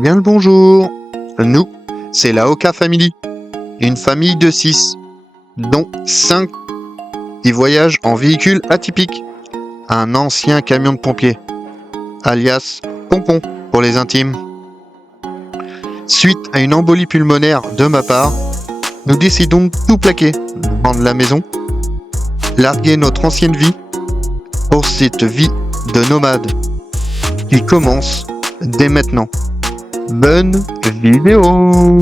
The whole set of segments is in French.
Bien le bonjour. Nous, c'est la Oka Family, une famille de 6, dont 5 qui voyagent en véhicule atypique, un ancien camion de pompiers, alias Pompon pour les intimes. Suite à une embolie pulmonaire de ma part, nous décidons de tout plaquer, vendre la maison, larguer notre ancienne vie pour cette vie de nomade qui commence dès maintenant. Bonne vidéo!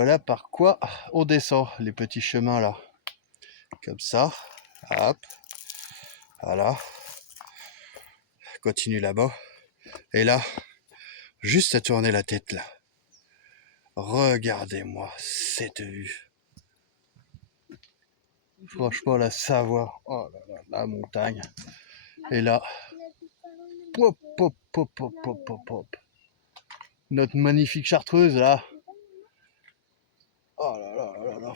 voilà par quoi on descend les petits chemins là. Comme ça. Hop. Voilà. Continue là-bas. Et là, juste à tourner la tête là. Regardez-moi cette vue. Franchement, la Savoie. Oh là là, la montagne. Et là, pop, pop, pop, pop, pop, pop, pop. Notre magnifique chartreuse là. Oh là là là là.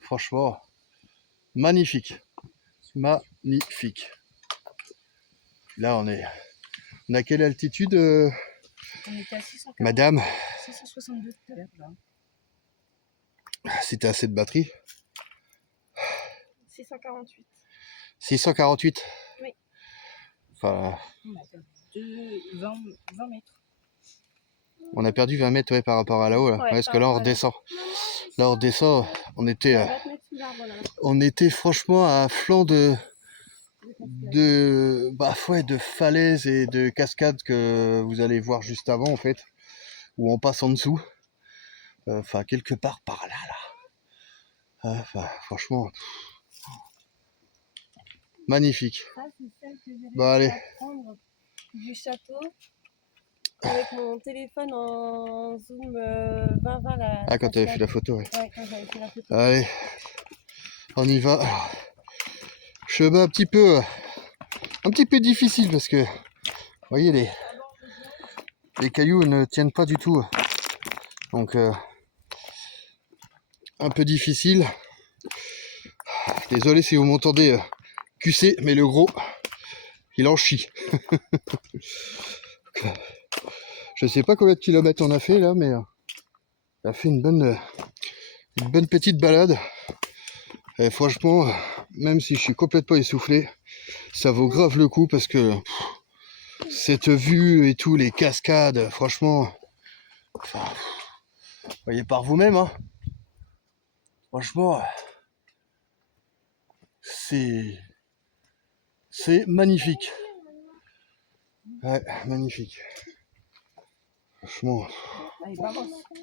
Franchement, magnifique. Magnifique. Là, on a quelle altitude, On était à 640, madame? 662 tout à l'heure. C'était assez de batterie. 648. 648. Oui. Enfin, On a perdu 20 mètres. on a perdu 20 mètres ouais, par rapport à là-haut. Là. Ouais, Parce que là, on redescend. Là, on redescend. On était, on était franchement à flanc de falaises et de cascades que vous allez voir juste avant, en fait. Où on passe en dessous. Enfin, quelque part par là, là. Enfin, franchement... Magnifique. Ça, c'est celle que j'ai Bah, allez. prendre du château avec mon téléphone en zoom 20-20 là. Ah, quand tu avais fait la photo, ouais. Ouais, quand j'avais fait la photo. Allez, on y va. Alors, chemin un petit peu difficile parce que, vous voyez, les cailloux ne tiennent pas du tout. Donc, un peu difficile. Désolé si vous m'entendez QC, mais le gros, il en chie. Je sais pas combien de kilomètres on a fait là, mais on a fait une bonne petite balade. Et franchement, même si je suis complètement essoufflé, ça vaut grave le coup parce que cette vue et tout, les cascades, franchement, enfin, voyez par vous-même, hein. Franchement, c'est magnifique. Ouais, magnifique. Franchement.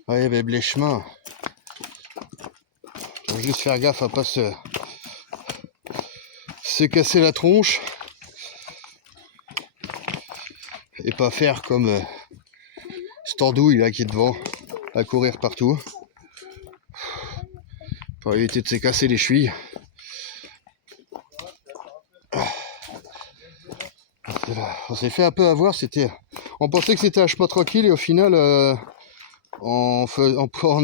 Ouais, mais les chemins. Faut juste faire gaffe à pas se casser la tronche. Et pas faire comme cette andouille là qui est devant, à courir partout. Pour éviter de se casser les chevilles. On s'est fait un peu avoir, on pensait que c'était un chemin tranquille et au final, en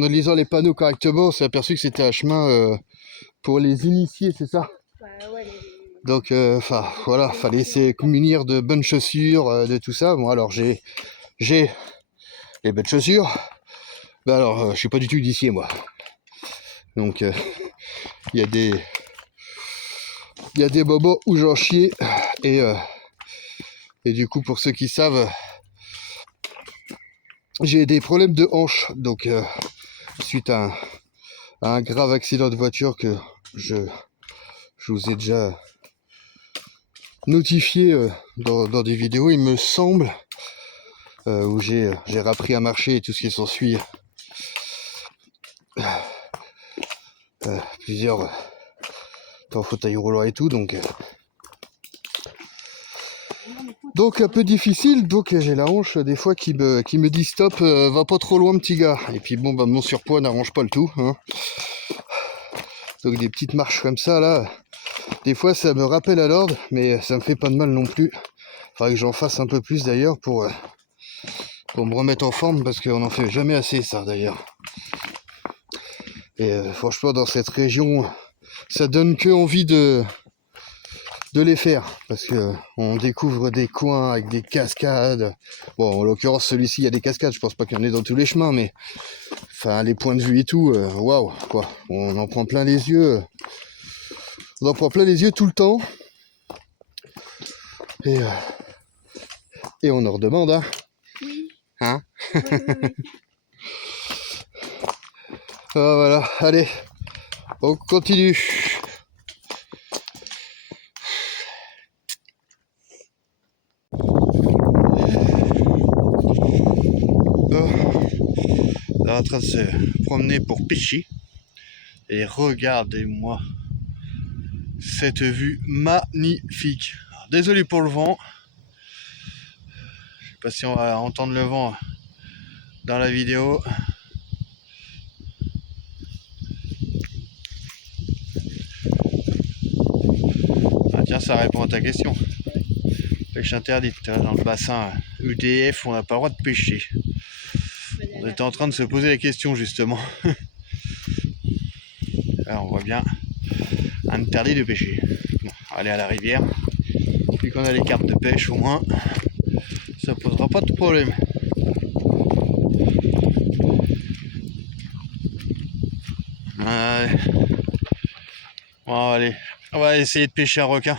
lisant les panneaux correctement, on s'est aperçu que c'était un chemin pour les initiés, c'est ça? Ouais, donc, enfin, voilà, fallait se munir de bonnes chaussures, de tout ça. Bon, alors j'ai les bonnes chaussures. Ben alors, je suis pas du tout initié, moi. Donc, il y a des moments où j'en chiais et du coup, pour ceux qui savent, j'ai des problèmes de hanche. Donc, suite à un grave accident de voiture que je vous ai déjà notifié dans des vidéos, il me semble, où j'ai appris à marcher et tout ce qui s'ensuit. Plusieurs en fauteuil roulant et tout, donc un peu difficile. Donc j'ai la hanche des fois qui me dit stop, va pas trop loin petit gars. Et puis bon, bah, mon surpoids n'arrange pas le tout, hein. Donc des petites marches comme ça là, des fois ça me rappelle à l'ordre, mais ça me fait pas de mal non plus. Faudrait que j'en fasse un peu plus d'ailleurs pour me remettre en forme, parce qu'on n'en fait jamais assez ça d'ailleurs. Et franchement, dans cette région, ça donne que envie de les faire, parce que on découvre des coins avec des cascades. Bon, en l'occurrence celui-ci il y a des cascades, je pense pas qu'il y en ait dans tous les chemins, mais enfin les points de vue et tout, waouh quoi, on en prend plein les yeux. On en prend plein les yeux tout le temps. Et on en redemande, hein. Oui. Hein? Oui. Ah, voilà, allez, on continue. train de se promener pour pêcher. Et regardez-moi cette vue magnifique. Alors, désolé pour le vent. Je sais pas si on va entendre le vent dans la vidéo. Ah tiens, ça répond à ta question. Pêche interdite. Dans le bassin UDF, on n'a pas le droit de pêcher. On était en train de se poser la question justement. Là, on voit bien interdit de pêcher. Bon, on va aller à la rivière. Vu qu'on a les cartes de pêche au moins, ça posera pas de problème. Ouais. Bon, allez, on va essayer de pêcher un requin.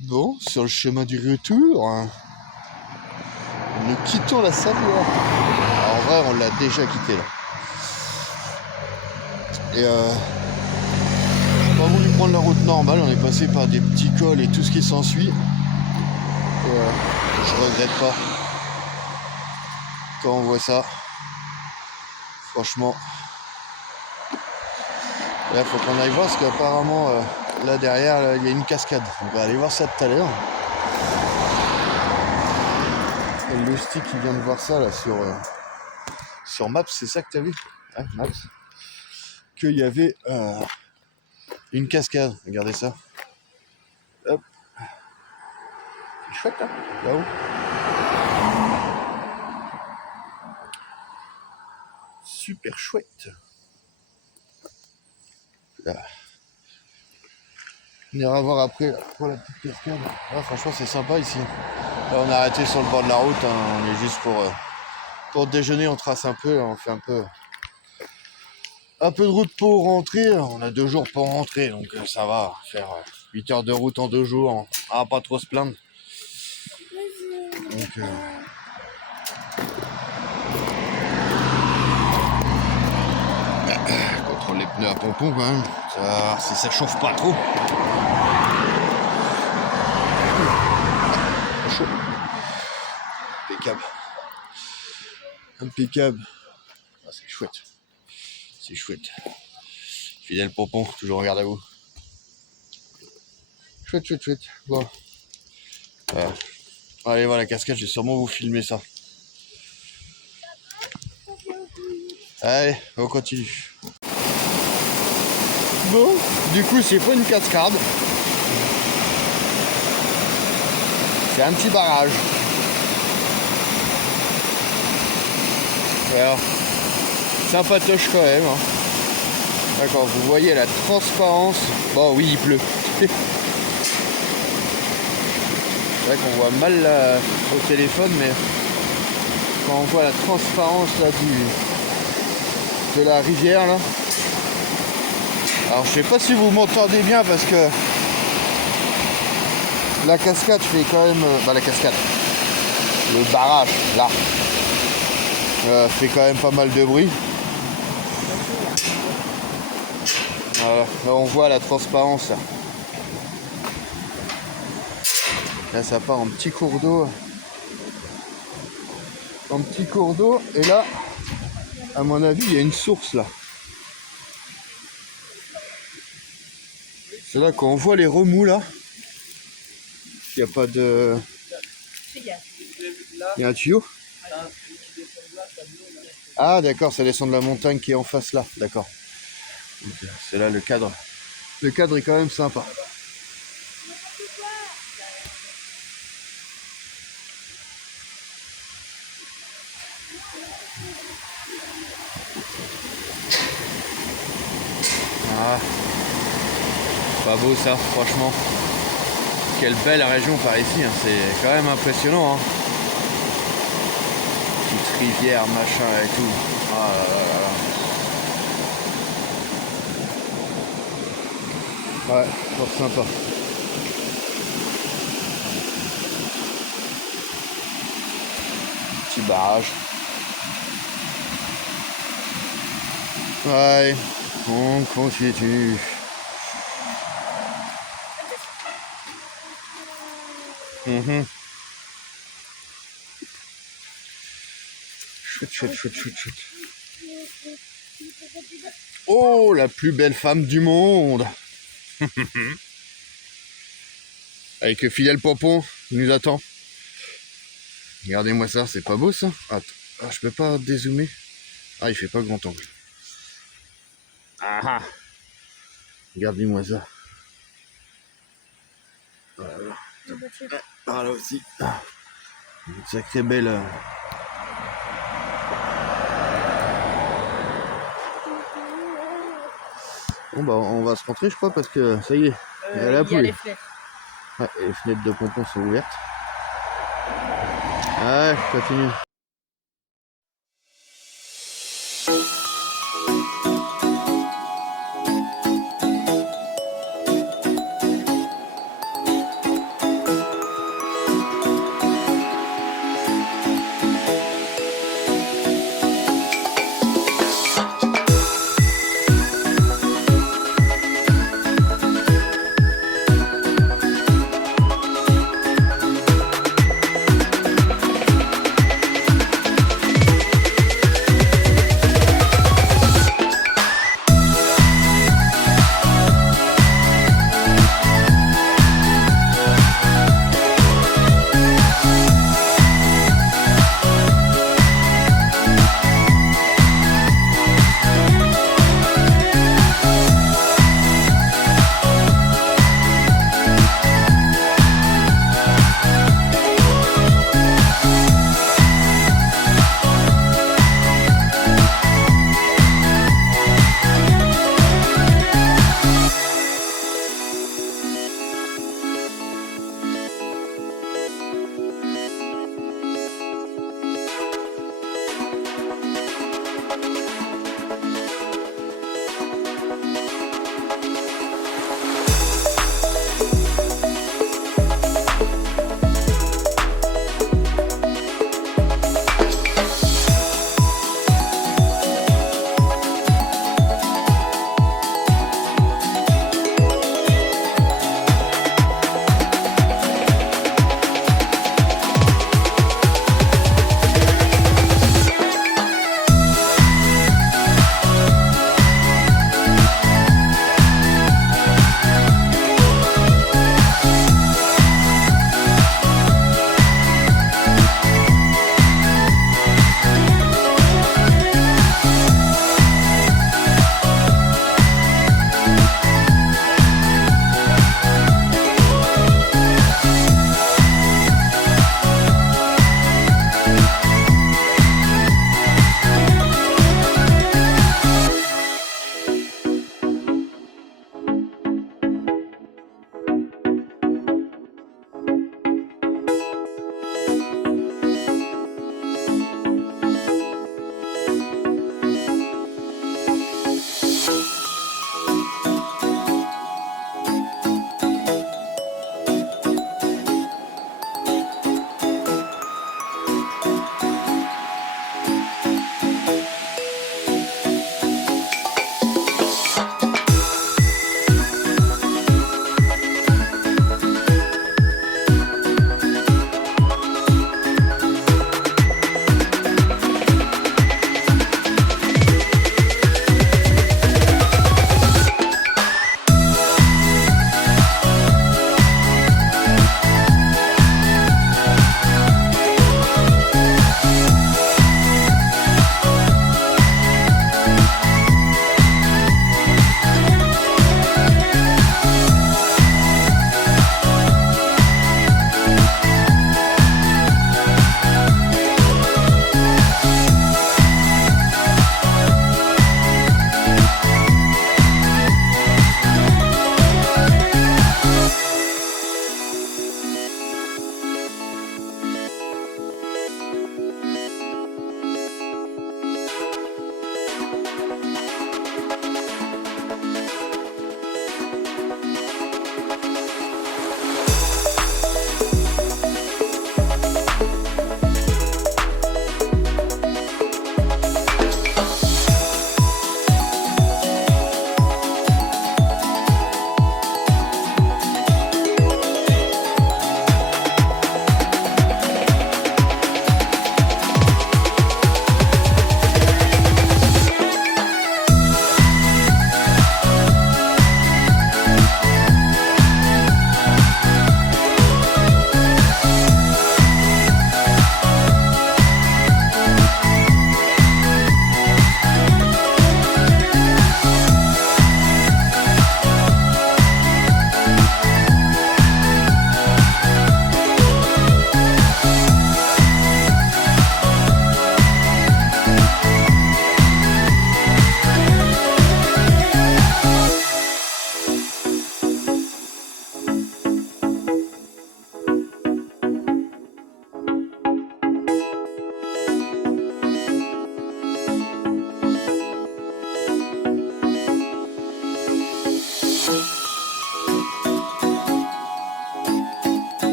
Bon, sur le chemin du retour, nous quittons la Savoie. Alors, en vrai, on l'a déjà quitté là. Et j'ai pas voulu prendre la route normale, on est passé par des petits cols et tout ce qui s'ensuit. Et je regrette pas quand on voit ça. Franchement. Là, faut qu'on aille voir parce qu'apparemment, là derrière, là, il y a une cascade. On va aller voir ça tout à l'heure. Et le stick, il vient de voir ça là sur Maps, c'est ça que t'as vu? Ouais, Maps. Qu'il y avait une cascade. Regardez ça. Hop. C'est chouette, hein, là-haut. Super chouette. Là. On ira voir après pour la petite cascade. Ah, franchement, c'est sympa ici. Là, on a arrêté sur le bord de la route. Hein. On est juste pour déjeuner. On trace un peu. On fait un peu de route pour rentrer. On a 2 jours pour rentrer. Donc, ça va. Faire 8 heures de route en 2 jours. On va pas trop se plaindre. Donc, contrôle les pneus à pompon quand même. Ça va voir si ça chauffe pas trop. Chaud. Impeccable. Ah, c'est chouette. C'est chouette. Fidèle Pompon, toujours en garde à vous. Chouette, chouette, chouette. Bon. Allez, voilà la cascade, je vais sûrement vous filmer ça. Allez, on continue. Bon, du coup, c'est pas une cascade. C'est un petit barrage. Voilà. Sympatoche quand même. Hein. D'accord, vous voyez la transparence. Bon, oui, il pleut. C'est vrai qu'on voit mal là, au téléphone, mais quand on voit la transparence là, de la rivière là. Alors je sais pas si vous m'entendez bien parce que la cascade fait quand même. La cascade. Le barrage là. Fait quand même pas mal de bruit. Voilà, là on voit la transparence. Là ça part en petit cours d'eau. En petit cours d'eau. Et là, à mon avis, il y a une source là. C'est là quand on voit les remous là. Il n'y a pas de. Il y a un tuyau. Ah d'accord, ça descend de la montagne qui est en face là. D'accord. C'est là le cadre. Le cadre est quand même sympa. Ah, pas beau ça, franchement. Quelle belle région par ici, hein. C'est quand même impressionnant. Hein. Petite rivière, machin et tout. Ah là là là là. Ouais, fort sympa. Petit barrage. Ouais, on continue. Chouette, chouette, chouette, chouette, chouette. Oh, la plus belle femme du monde. Avec le fidèle Pompon, il nous attend. Regardez-moi ça, c'est pas beau ça? Attends, ah, je peux pas dézoomer. Ah, il fait pas grand angle. Ah ah. Regardez-moi ça. Voilà. Ah là aussi. Une sacrée belle. Bon bah on va se rentrer je crois parce que ça y est, il y a la Il y a pluie. les fenêtres. Ouais, et les fenêtres de Pompon sont ouvertes. Ouais, je continue.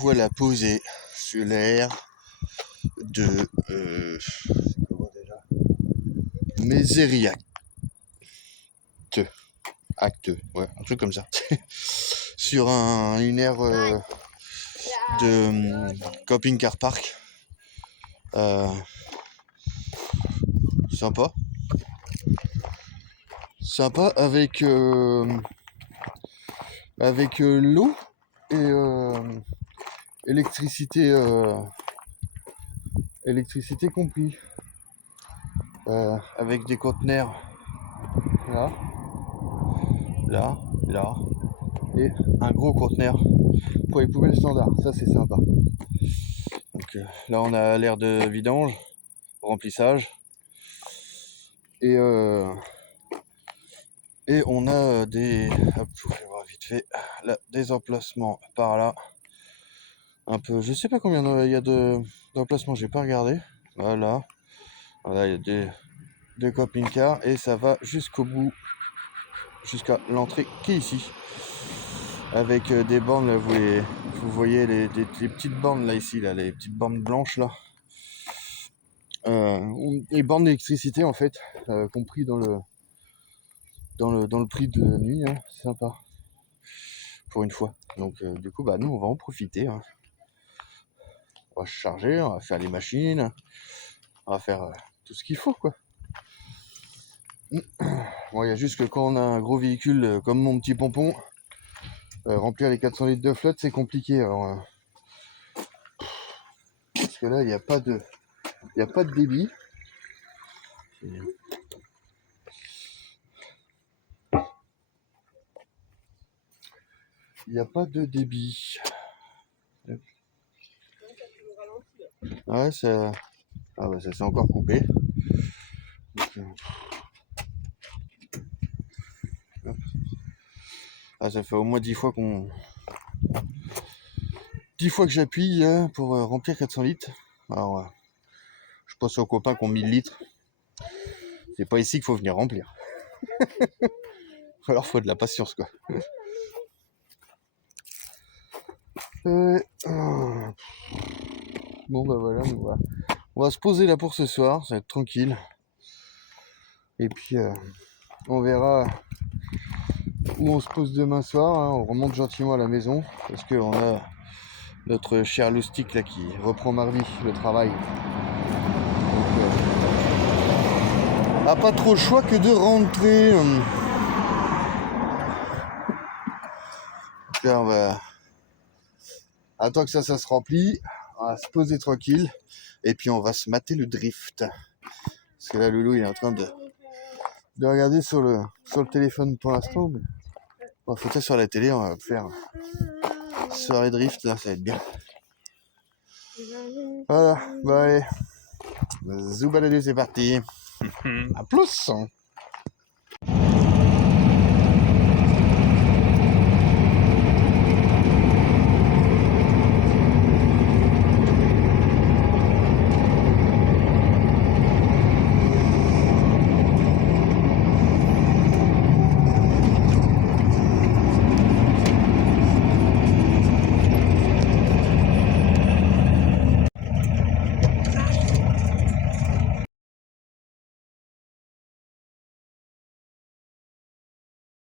voilà posé sur l'air de comment déjà Mézériac. Acte, ouais, un truc comme ça. Sur une aire de camping-car park. Sympa. Sympa avec l'eau et électricité compris. Avec des conteneurs là, et un gros conteneur pour les poubelles standards. Ça c'est sympa. Donc là on a l'air de vidange, remplissage, et on a des, hop, je vais voir vite fait, là, des emplacements par là. Un peu, je sais pas combien il y a d'emplacements, j'ai pas regardé. Voilà, il y a des camping-cars et ça va jusqu'au bout, jusqu'à l'entrée qui est ici. Avec des bornes, là, vous voyez les petites bornes là ici, là, les petites bornes blanches là. Les bornes d'électricité en fait, compris dans le prix de la nuit, hein. C'est sympa. Pour une fois. Donc du coup bah nous on va en profiter. Hein. On va se charger, on va faire les machines, on va faire tout ce qu'il faut quoi. Bon, il y a juste que quand on a un gros véhicule comme mon petit pompon, remplir les 400 litres de flotte c'est compliqué. Alors, parce que là il n'y a pas de débit. Il n'y a pas de débit. Ouais, ça... Ah bah ça s'est encore coupé. Donc, ah, ça fait au moins 10 fois que j'appuie pour remplir 400 litres. Alors, je pense aux copains qui ont 1000 litres. C'est pas ici qu'il faut venir remplir. Alors faut de la patience quoi. Bon bah voilà, on va se poser là pour ce soir, ça va être tranquille. Et puis on verra où on se pose demain soir, hein. On remonte gentiment à la maison parce qu'on a notre cher loustic là qui reprend mardi le travail. Donc, a pas trop le choix que de rentrer. Là, on va attendre que ça se remplit, on va se poser tranquille et puis on va se mater le drift. Parce que là Loulou il est en train de regarder sur le téléphone pour l'instant, mais on va foutre ça sur la télé, on va faire soirée drift, là ça va être bien. Voilà, bah allez, zoubaladé c'est parti. A plus.